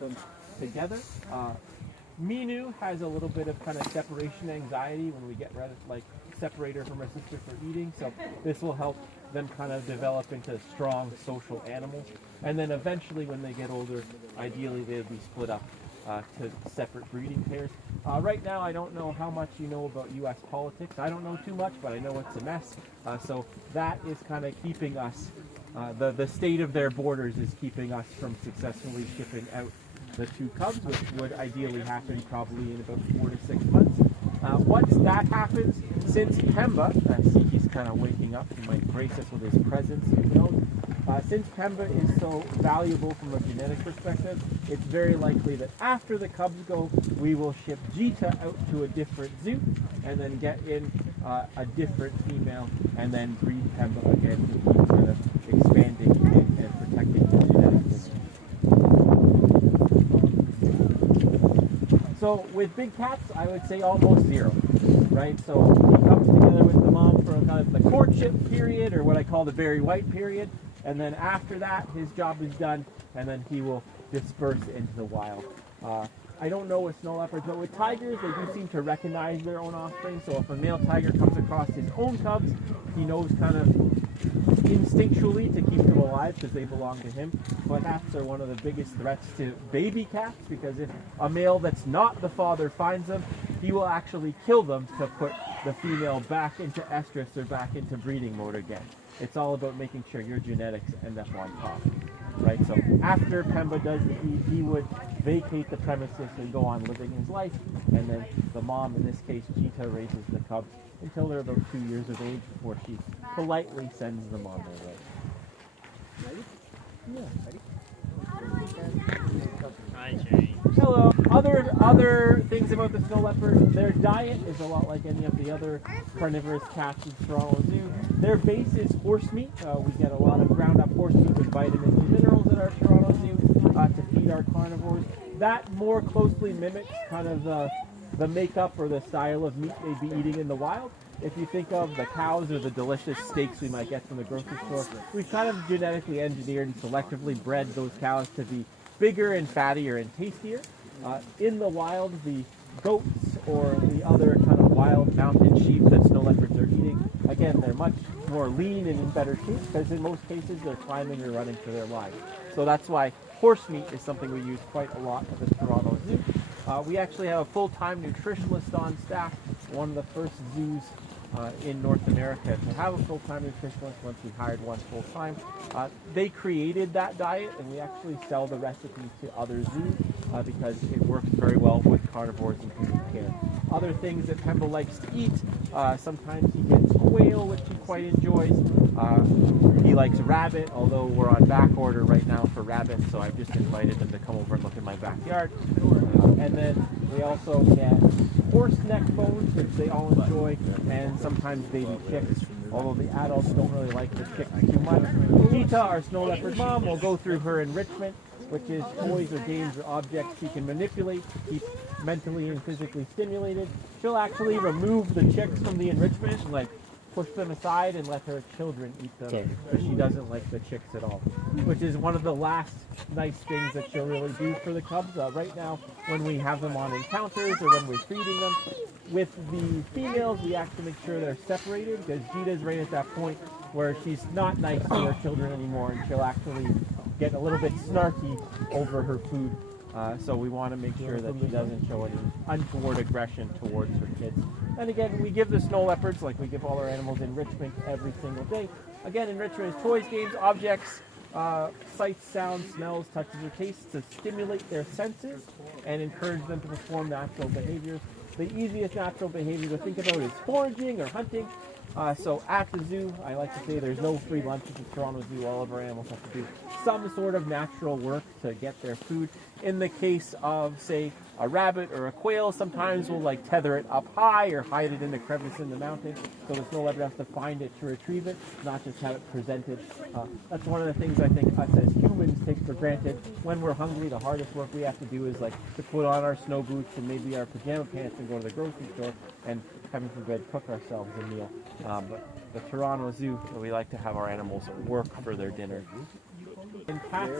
them together. Minu has a little bit of kind of separation anxiety when we get ready, like separate her from her sister for eating. So this will help them kind of develop into strong social animals. And then eventually when they get older, ideally they'll be split up to separate breeding pairs. Right now I don't know how much you know about U.S. politics. I don't know too much, but I know it's a mess. So that is kind of keeping us, the state of their borders is keeping us from successfully shipping out the 2 cubs, which would ideally happen probably in about 4 to 6 months. Once that happens, since Pemba, I see he's kind of waking up, he might grace us with his presence, who knows. Since Pemba is so valuable from a genetic perspective, it's very likely that after the cubs go, we will ship Jita out to a different zoo and then get in a different female and then breed Pemba again to keep kind of expanding and protecting the genetics. So with big cats, I would say almost 0, right? So he comes together with the mom for kind of the courtship period, or what I call the Barry White period, and then after that, his job is done, and then he will disperse into the wild. I don't know with snow leopards, but with tigers, they do seem to recognize their own offspring. So if a male tiger comes across his own cubs, he knows kind of instinctually to keep them alive because they belong to him. But cats are one of the biggest threats to baby cats, because if a male that's not the father finds them, he will actually kill them to put the female back into estrus or back into breeding mode again. It's all about making sure your genetics end up on top, right? So after Pemba does the deed, he would vacate the premises and go on living his life, and then the mom, in this case Jita, raises the cubs until they're about 2 years of age before she politely sends them on their way. Ready? Yeah. Ready? Hi, Jay. Hello. Other things about the snow leopard, their diet is a lot like any of the other carnivorous cats in Toronto Zoo. Their base is horse meat. We get a lot of ground up horse meat with vitamins and minerals at our Toronto Zoo to feed our carnivores. That more closely mimics kind of the makeup or the style of meat they'd be eating in the wild. If you think of the cows or the delicious steaks we might get from the grocery store, we've kind of genetically engineered and selectively bred those cows to be bigger and fattier and tastier. In the wild, the goats or the other kind of wild mountain sheep that snow leopards are eating, again, they're much more lean and in better shape because in most cases they're climbing or running for their lives. So that's why horse meat is something we use quite a lot at the Toronto Zoo. We actually have a full-time nutritionalist on staff, one of the first zoos in North America to have a full-time nutritionalist once we hired one full-time. They created that diet, and we actually sell the recipe to other zoos because it works very well with carnivores and human care. Other things that Pemba likes to eat, sometimes he gets quail, which he quite enjoys. He likes rabbit, although we're on back order right now for rabbit, so I've just invited them to come over and look in my backyard. And then we also get horse neck bones, which they all enjoy, and sometimes baby chicks, although the adults don't really like the chicks too much. Jita, our snow leopard mom, will go through her enrichment, which is toys or games or objects she can manipulate to keep mentally and physically stimulated. She'll actually remove the chicks from the enrichment and push them aside and let her children eat them because she doesn't like the chicks at all, which is one of the last nice things that she'll really do for the cubs. Right now, when we have them on encounters or when we're feeding them, with the females, we have to make sure they're separated because Jita's right at that point where she's not nice to her children anymore, and she'll actually get a little bit snarky over her food. So we want to make sure that she doesn't show any untoward aggression towards her kids. And again, we give the snow leopards, like we give all our animals, enrichment every single day. Again, enrichment is toys, games, objects, sights, sounds, smells, touches, or tastes to stimulate their senses and encourage them to perform natural behaviors. The easiest natural behavior to think about is foraging or hunting. So at the zoo, I like to say there's no free lunch at the Toronto Zoo. All of our animals have to do some sort of natural work to get their food. In the case of, say, a rabbit or a quail, sometimes we'll tether it up high or hide it in a crevice in the mountain, so the snow leopard has to find it to retrieve it, not just have it presented. That's one of the things I think us as humans take for granted. When we're hungry, the hardest work we have to do is to put on our snow boots and maybe our pajama pants and go to the grocery store and, heaven forbid, cook ourselves a meal. But the Toronto Zoo, we like to have our animals work for their dinner. And cats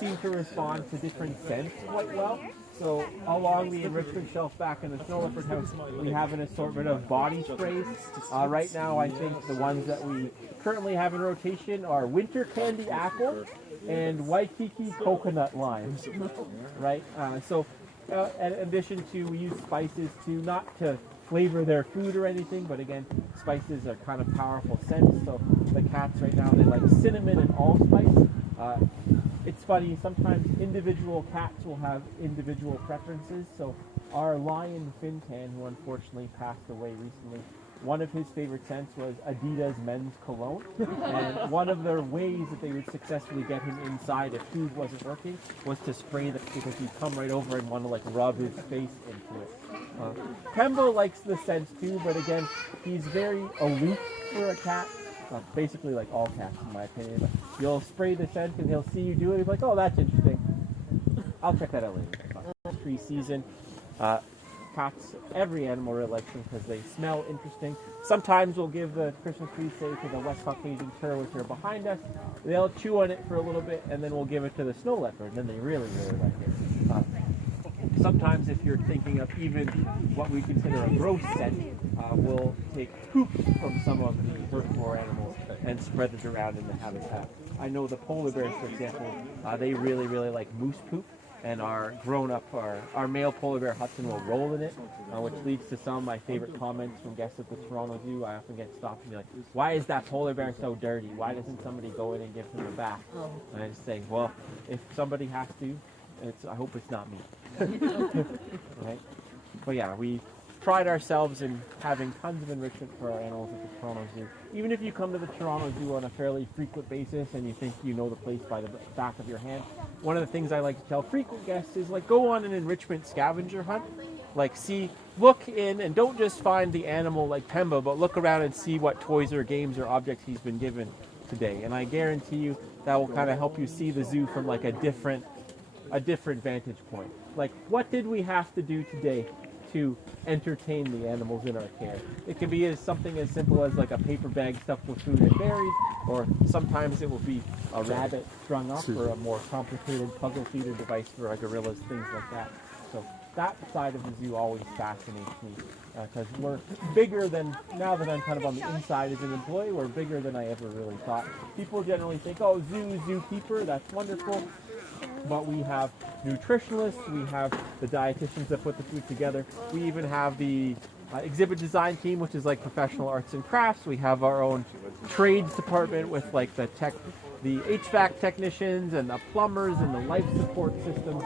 seem to respond to different scents quite well. So along the enrichment shelf back in the Snow Leopard house, we have an assortment of body sprays. Right now, I think the ones that we currently have in rotation are Winter Candy Apple and Waikiki Coconut Lime. Right? In addition to, we use spices not to flavor their food or anything, but again, spices are kind of powerful scents. So the cats right now, they like cinnamon and allspice. It's funny, sometimes individual cats will have individual preferences. So our lion Fintan, who unfortunately passed away recently, one of his favorite scents was Adidas men's cologne. And one of the ways that they would successfully get him inside if food wasn't working was to spray the, because he'd come right over and want to like rub his face into it. Pembo likes the scents too, but again, he's very aloof for a cat. Basically like all cats in my opinion. But you'll spray the scent and he'll see you do it. He'll be like, oh, that's interesting. I'll check that out later. Tree season. Cats, every animal really likes them because they smell interesting. Sometimes we'll give the Christmas tree, say, to the West Caucasian Tur, which are behind us. They'll chew on it for a little bit, and then we'll give it to the Snow Leopard, and then they really, really like it. Sometimes if you're thinking of even what we consider a gross scent, we'll take poop from some of the herbivore animals and spread it around in the habitat. I know the polar bears, for example, they really, really like moose poop. And our male polar bear Hudson will roll in it, which leads to some of my favorite comments from guests at the Toronto Zoo. I often get stopped and be like, why is that polar bear so dirty? Why doesn't somebody go in and give him a bath? And I just say, well, if somebody has to, I hope it's not me. Right? But yeah, we pride ourselves in having tons of enrichment for our animals at the Toronto Zoo. Even if you come to the Toronto Zoo on a fairly frequent basis and you think you know the place by the back of your hand, one of the things I like to tell frequent guests is like go on an enrichment scavenger hunt. Like look in and don't just find the animal like Pemba, but look around and see what toys or games or objects he's been given today. And I guarantee you that will kind of help you see the zoo from like a different vantage point. Like what did we have to do today to entertain the animals in our care? It can be something as simple as like a paper bag stuffed with food and berries, or sometimes it will be a rabbit strung up, or a more complicated puzzle feeder device for our gorillas, things like that. So that side of the zoo always fascinates me, because we're bigger than, now that I'm kind of on the inside as an employee, we're bigger than I ever really thought. People generally think, oh, zookeeper, that's wonderful. But we have nutritionalists, we have the dietitians that put the food together. We even have the exhibit design team, which is like professional arts and crafts. We have our own trades department with like the HVAC technicians and the plumbers and the life support systems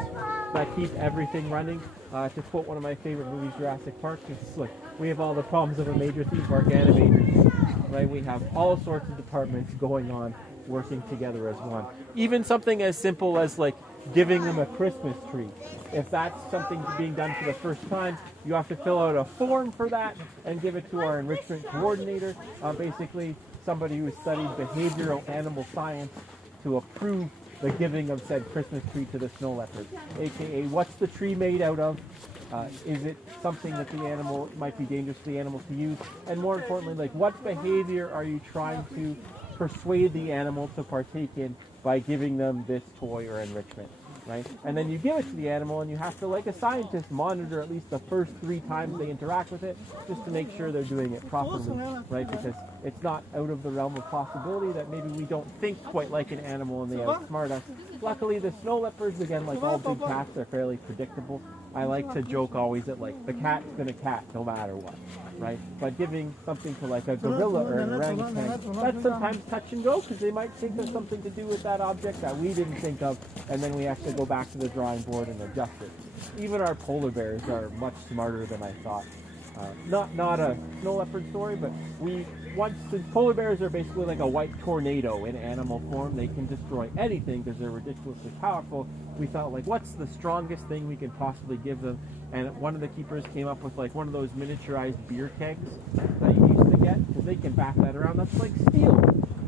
that keep everything running. To quote one of my favorite movies, Jurassic Park, it's like we have all the problems of a major theme park animator. Right? We have all sorts of departments going on, working together as one. Even something as simple as like giving them a Christmas tree. If that's something being done for the first time, you have to fill out a form for that and give it to our enrichment coordinator, basically somebody who studied behavioral animal science, to approve the giving of said Christmas tree to the Snow Leopard. AKA, what's the tree made out of? Is it something that the animal might be dangerous for the animal to use? And more importantly, like what behavior are you trying to persuade the animal to partake in by giving them this toy or enrichment, right? And then you give it to the animal and you have to, like a scientist, monitor at least the first 3 times they interact with it just to make sure they're doing it properly, right? Because it's not out of the realm of possibility that maybe we don't think quite like an animal and they outsmart us. Luckily, the Snow Leopards, again, like all big cats, are fairly predictable. I like to joke always that like the cat's gonna cat no matter what, right? But giving something to like a gorilla or an orangutan, that's sometimes touch and go because they might think there's something to do with that object that we didn't think of, and then we have to go back to the drawing board and adjust it. Even our polar bears are much smarter than I thought. Not a Snow Leopard story, but since polar bears are basically like a white tornado in animal form, they can destroy anything because they're ridiculously powerful. We thought, like, what's the strongest thing we can possibly give them? And one of the keepers came up with like one of those miniaturized beer kegs that you used to get, because they can back that around. That's like steel,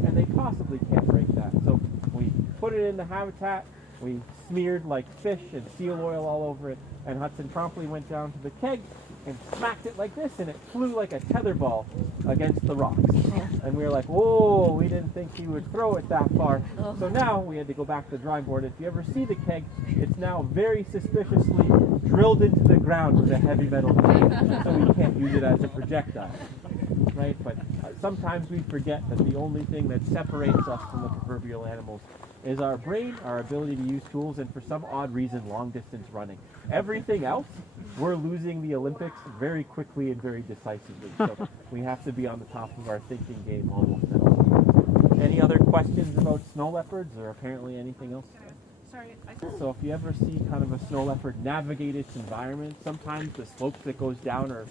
and they possibly can't break that. So we put it in the habitat, We smeared like fish and seal oil all over it, and Hudson promptly went down to the keg and smacked it like this, and it flew like a tetherball against the rocks. And we were like, whoa, we didn't think he would throw it that far. So now we had to go back to the drawing board. If you ever see the keg, it's now very suspiciously drilled into the ground with a heavy metal chain, so we can't use it as a projectile. Right? But sometimes we forget that the only thing that separates us from the proverbial animals is our brain, our ability to use tools, and for some odd reason, long distance running. Everything else, we're losing the Olympics very quickly and very decisively. So we have to be on the top of our thinking game almost at all times. Any other questions about snow leopards, or apparently anything else? Sorry. So if you ever see kind of a snow leopard navigate its environment, sometimes the slopes that goes down are,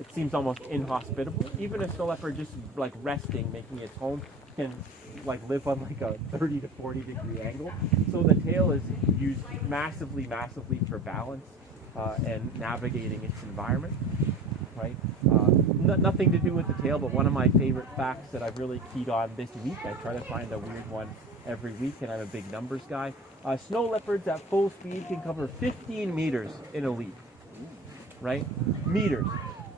it seems almost inhospitable. Even a snow leopard just like resting, making its home, can like live on like a 30 to 40 degree angle. So the tail is used massively for balance and navigating its environment, right? Nothing to do with the tail, but one of my favorite facts that I've really keyed on this week, I try to find a weird one every week, and I'm a big numbers guy. Snow leopards at full speed can cover 15 meters in a leap, right? Meters.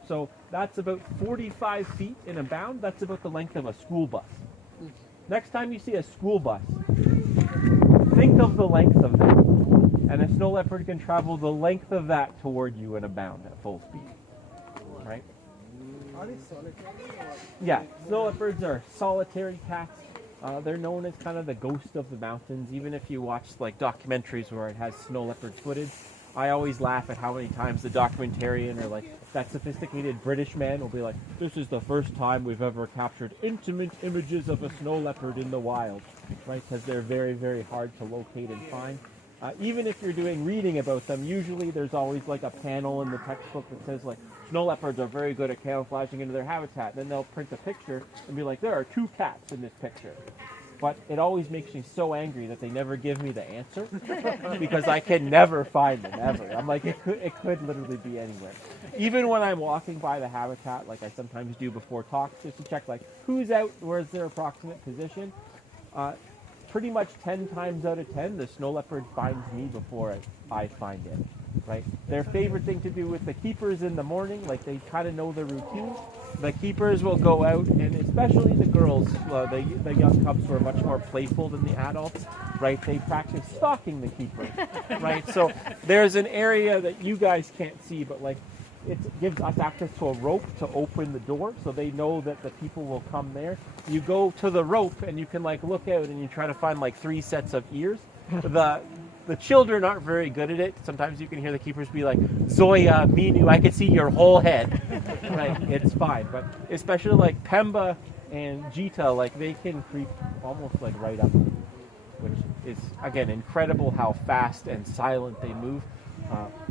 So that's about 45 feet in a bound. That's about the length of a school bus. Next time you see a school bus, think of the length of that. And a snow leopard can travel the length of that toward you in a bound at full speed, right? Are they solitary? Yeah, snow leopards are solitary cats. They're known as kind of the ghost of the mountains. Even if you watch like documentaries where it has snow leopard footage, I always laugh at how many times the documentarian or like that sophisticated British man will be like, this is the first time we've ever captured intimate images of a snow leopard in the wild, right? Because they're very hard to locate and find. Even if you're doing reading about them, usually there's always like a panel in the textbook that says like, snow leopards are very good at camouflaging into their habitat. And then they'll print a picture and be like, there are 2 cats in this picture. But it always makes me so angry that they never give me the answer because I can never find them, ever. I'm like, it could literally be anywhere. Even when I'm walking by the habitat, like I sometimes do before talks, just to check like, who's out, where's their approximate position? Pretty much 10 times out of 10, the snow leopard finds me before I find it, right? Their favorite thing to do with the keepers in the morning, like they kind of know the routine. The keepers will go out, and especially the girls, the young cubs who are much more playful than the adults, right? They practice stalking the keeper, right? So there's an area that you guys can't see, but like it gives us access to a rope to open the door, so they know that the people will come there. You go to the rope, and you can like look out, and you try to find like 3 sets of ears. The children aren't very good at it. Sometimes you can hear the keepers be like, Zoya, Minu, I can see your whole head. Right, it's fine. But especially like Pemba and Jita, like they can creep almost like right up, which is, again, incredible how fast and silent they move.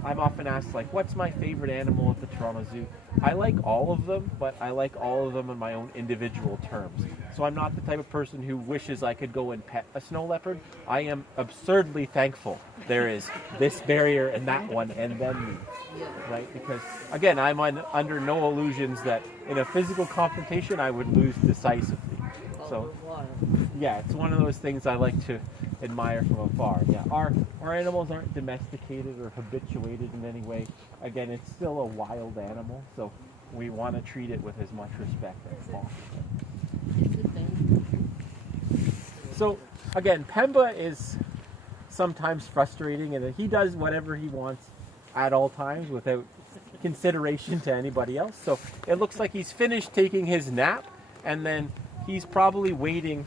I'm often asked, like, what's my favorite animal at the Toronto Zoo? I like all of them, but I like all of them in my own individual terms. So I'm not the type of person who wishes I could go and pet a snow leopard. I am absurdly thankful there is this barrier and that one and then me, right? Because, again, I'm under no illusions that in a physical confrontation I would lose decisively. So, yeah, it's one of those things I like to admire from afar. Yeah, our animals aren't domesticated or habituated in any way. Again, it's still a wild animal, so we want to treat it with as much respect as possible. So, again, Pemba is sometimes frustrating, and he does whatever he wants at all times without consideration to anybody else. So it looks like he's finished taking his nap, and then he's probably waiting,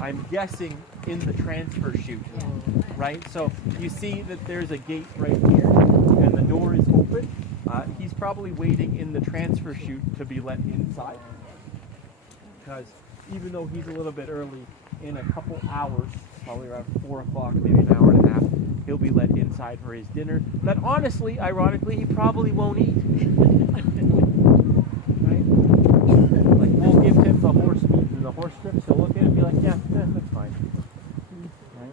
I'm guessing, in the transfer chute, right? So you see that there's a gate right here, and the door is open. He's probably waiting in the transfer chute to be let inside, because even though he's a little bit early, in a couple hours, probably around 4 o'clock, maybe an hour and a half, he'll be let inside for his dinner that honestly, ironically, he probably won't eat. Right? Like, we'll give him the horse meat and the horse strips, he'll look at it and be like, yeah, that's fine. Right?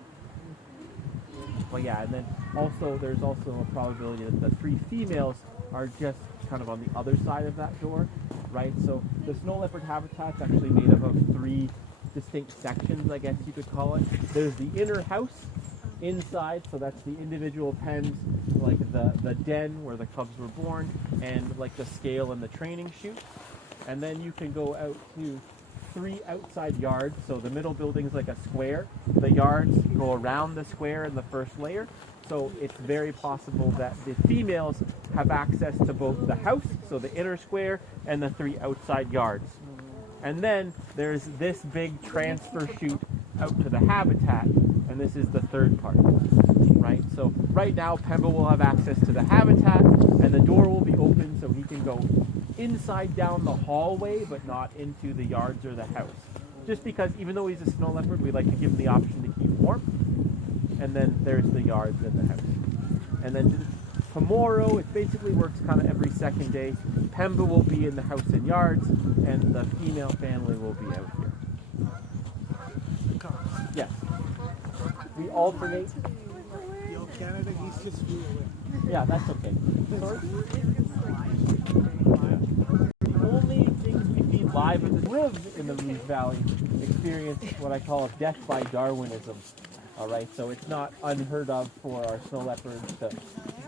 But yeah, and then also, there's also a probability that the 3 females are just kind of on the other side of that door, right? So the snow leopard habitat's actually made up of 3 distinct sections, I guess you could call it. There's the inner house, inside, so that's the individual pens, like the den where the cubs were born, and like the scale and the training chute. And then you can go out to 3 outside yards. So the middle building is like a square. The yards go around the square in the first layer. So it's very possible that the females have access to both the house, so the inner square, and the 3 outside yards. And then there's this big transfer chute out to the habitat, and this is the 3rd part, right? So right now, Pemba will have access to the habitat, and the door will be open so he can go inside down the hallway, but not into the yards or the house. Just because even though he's a snow leopard, we like to give him the option to keep warm. And then there's the yards and the house. And then tomorrow, it basically works kind of every 2nd day. Pemba will be in the house and yards, and the female family will be out here. Yes. We alternate. Yo, Canada, he's just flew away. Yeah, that's okay. Sorry? The only things we feed live that live in the Moose Valley experience what I call death by Darwinism. All right, so it's not unheard of for our snow leopards to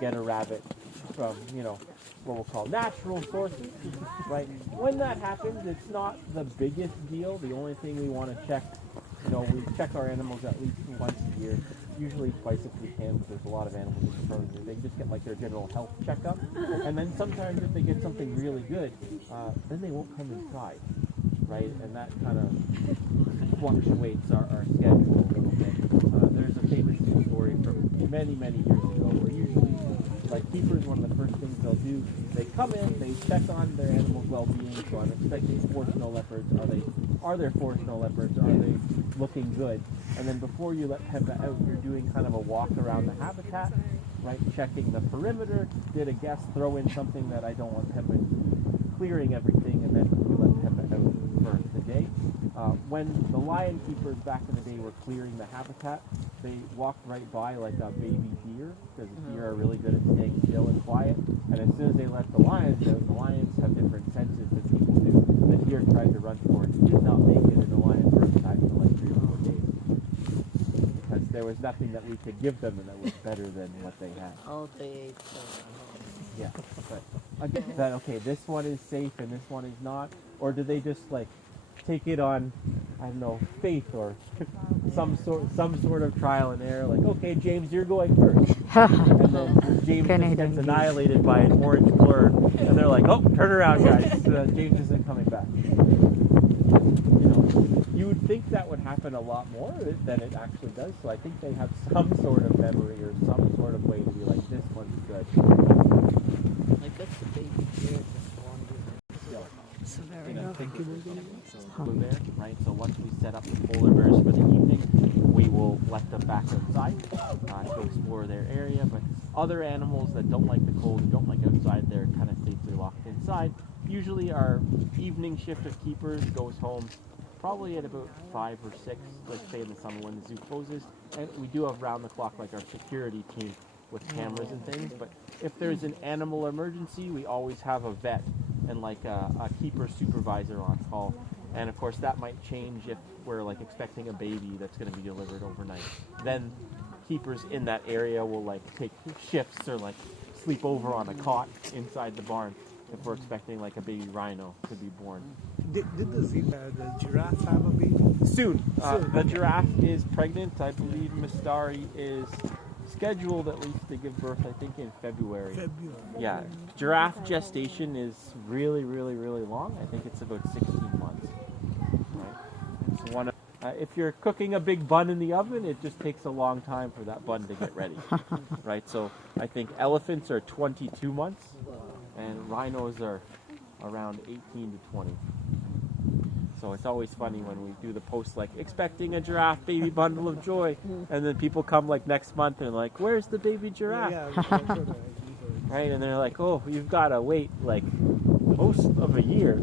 get a rabbit from, what we'll call natural sources, right? When that happens, it's not the biggest deal. The only thing we want to check, we check our animals at least once a year, usually twice if we can, because there's a lot of animals in the frozen. They just get like their general health checkup, and then sometimes if they get something really good, then they won't come inside, right? And that kind of fluctuates our schedule a little bit. There's a famous story from many, many years ago where usually, like keepers, one of the first things they'll do, they come in, they check on their animal's well-being. So I'm expecting 4 snow leopards. Are there 4 snow leopards? Are they looking good? And then before you let Pemba out, you're doing kind of a walk around the habitat, right? Checking the perimeter. Did a guest throw in something that I don't want Pemba clearing everything, and then you let Pemba out for the day. When the lion keepers back in the day were clearing the habitat, they walked right by like a baby deer, because deer are really good at staying still and quiet. And as soon as they let the lions out, the lions have different senses than people do. The deer tried to run forward. He did not make it in the lion's first time for like 3 or 4 days. Because there was nothing that we could give them that was better than what they had. Oh, they ate Yeah. But again, that okay, this one is safe and this one is not? Or do they just like take it on, I don't know, faith or some sort of trial and error, like, okay, James, you're going first. And then James just gets annihilated by an orange blur, and they're like, oh, turn around, guys. James isn't coming back. You would think that would happen a lot more than it actually does, so I think they have some sort of memory or some sort of way to be like, this one's good. Like, that's the baby deer. So very There, right? So once we set up the polar bears for the evening, we will let them back outside to explore their area. But other animals that don't like the cold, don't like outside, they're kind of safely locked inside. Usually our evening shift of keepers goes home probably at about 5 or 6, let's say in the summer when the zoo closes. And we do have round the clock like our security team with cameras and things. But if there's an animal emergency, we always have a vet and like a keeper supervisor on call. And of course that might change if we're like expecting a baby that's going to be delivered overnight. Then keepers in that area will like take shifts or like sleep over on a cot inside the barn if we're expecting like a baby rhino to be born. Did the giraffe have a baby? Soon. The giraffe is pregnant. I believe Mistari is scheduled at least to give birth, I think, in February. Yeah. Giraffe gestation is really, really, really long. I think it's about 16 months. Right? It's one of, if you're cooking a big bun in the oven, it just takes a long time for that bun to get ready. Right? So I think elephants are 22 months and rhinos are around 18 to 20. So it's always funny when we do the post like expecting a giraffe baby bundle of joy, and then people come like next month and like, where's the baby giraffe? Yeah, right? And they're like, oh, you've got to wait like most of a year